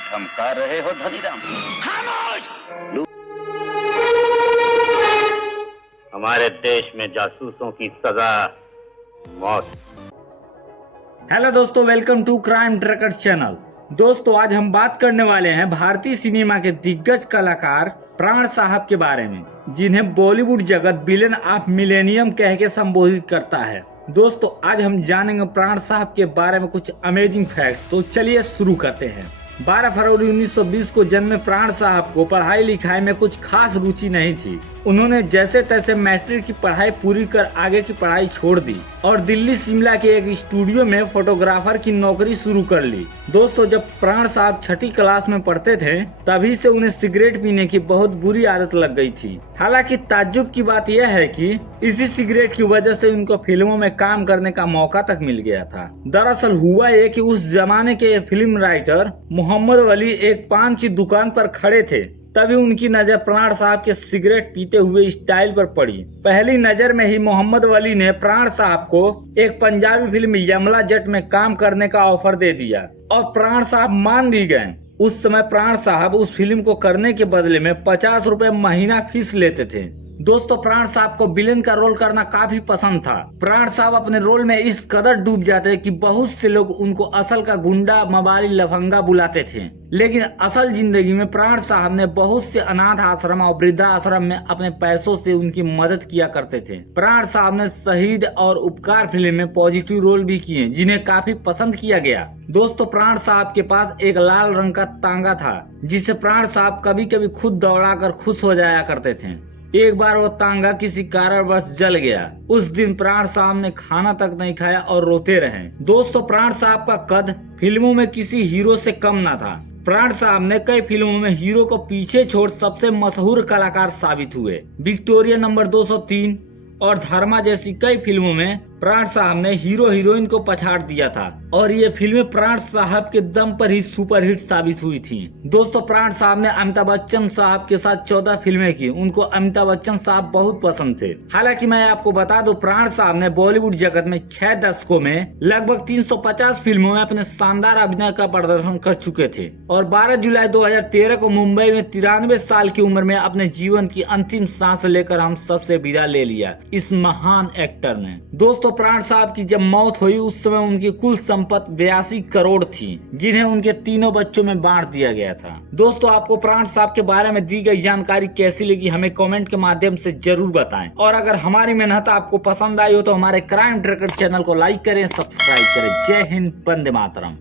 धमका रहे हो धनीराम? खामोश! हमारे देश में जासूसों की सजा मौत। हेलो दोस्तों, welcome to crime tracker channel. दोस्तों, आज हम बात करने वाले हैं भारतीय सिनेमा के दिग्गज कलाकार प्राण साहब के बारे में, जिन्हें बॉलीवुड जगत विलेन ऑफ मिलेनियम कह के संबोधित करता है। दोस्तों, आज हम जानेंगे प्राण साहब के बारे में कुछ अमेजिंग फैक्ट। तो चलिए शुरू करते हैं। 12 फरवरी 1920 को जन्मे प्राण साहब को पढ़ाई लिखाई में कुछ खास रुचि नहीं थी। उन्होंने जैसे तैसे मैट्रिक की पढ़ाई पूरी कर आगे की पढ़ाई छोड़ दी और दिल्ली शिमला के एक स्टूडियो में फोटोग्राफर की नौकरी शुरू कर ली। दोस्तों, जब प्राण साहब छठी क्लास में पढ़ते थे तभी से उन्हें सिगरेट पीने की बहुत बुरी आदत लग गई थी। हालांकि ताज्जुब की बात यह है कि इसी सिगरेट की वजह से उनको फिल्मों में काम करने का मौका तक मिल गया था। दरअसल हुआ ये कि उस जमाने के फिल्म राइटर मोहम्मद वली एक पान की दुकान पर खड़े थे, तभी उनकी नजर प्राण साहब के सिगरेट पीते हुए स्टाइल पर पड़ी। पहली नजर में ही मोहम्मद वली ने प्राण साहब को एक पंजाबी फिल्म यमला जट में काम करने का ऑफर दे दिया और प्राण साहब मान भी गए। उस समय प्राण साहब उस फिल्म को करने के बदले में 50 रुपए महीना फीस लेते थे। दोस्तों, प्राण साहब को विलेन का रोल करना काफी पसंद था। प्राण साहब अपने रोल में इस कदर डूब जाते कि बहुत से लोग उनको असल का गुंडा, मवाली, लफंगा बुलाते थे। लेकिन असल जिंदगी में प्राण साहब ने बहुत से अनाथ आश्रम और वृद्धाश्रम में अपने पैसों से उनकी मदद किया करते थे। प्राण साहब ने शहीद और उपकार फिल्म में पॉजिटिव रोल भी किए, जिन्हें काफी पसंद किया गया। दोस्तों, प्राण साहब के पास एक लाल रंग का तांगा था, जिसे प्राण साहब कभी कभी खुद दौड़ाकर खुश हो जाया करते थे। एक बार वो तांगा किसी कारणवश जल गया। उस दिन प्राण साहब ने खाना तक नहीं खाया और रोते रहे। दोस्तों, प्राण साहब का कद फिल्मों में किसी हीरो से कम ना था। प्राण साहब ने कई फिल्मों में हीरो को पीछे छोड़ सबसे मशहूर कलाकार साबित हुए। विक्टोरिया नंबर 203 और धर्मा जैसी कई फिल्मों में प्राण साहब ने हीरो हीरोइन को पछाड़ दिया था और ये फिल्में प्राण साहब के दम पर ही सुपरहिट साबित हुई थी। दोस्तों, प्राण साहब ने अमिताभ बच्चन साहब के साथ 14 फिल्में की। उनको अमिताभ बच्चन साहब बहुत पसंद थे। हालांकि मैं आपको बता दूं, प्राण साहब ने बॉलीवुड जगत में 6 दशकों में लगभग 350 फिल्मों में अपने शानदार अभिनय का प्रदर्शन कर चुके थे और 12 जुलाई 2013 को मुंबई में 93 साल की उम्र में अपने जीवन की अंतिम सांस लेकर हम सबसे विदा ले लिया इस महान एक्टर ने। दोस्तों, प्राण साहब की जब मौत हुई उस समय उनकी कुल संपत्ति 82 करोड़ थी, जिन्हें उनके तीनों बच्चों में बांट दिया गया था। दोस्तों, आपको प्राण साहब के बारे में दी गई जानकारी कैसी लगी हमें कमेंट के माध्यम से जरूर बताएं और अगर हमारी मेहनत आपको पसंद आई हो तो हमारे क्राइम ट्रैकर चैनल को लाइक करें, सब्सक्राइब करें। जय हिंद, वंदे मातरम।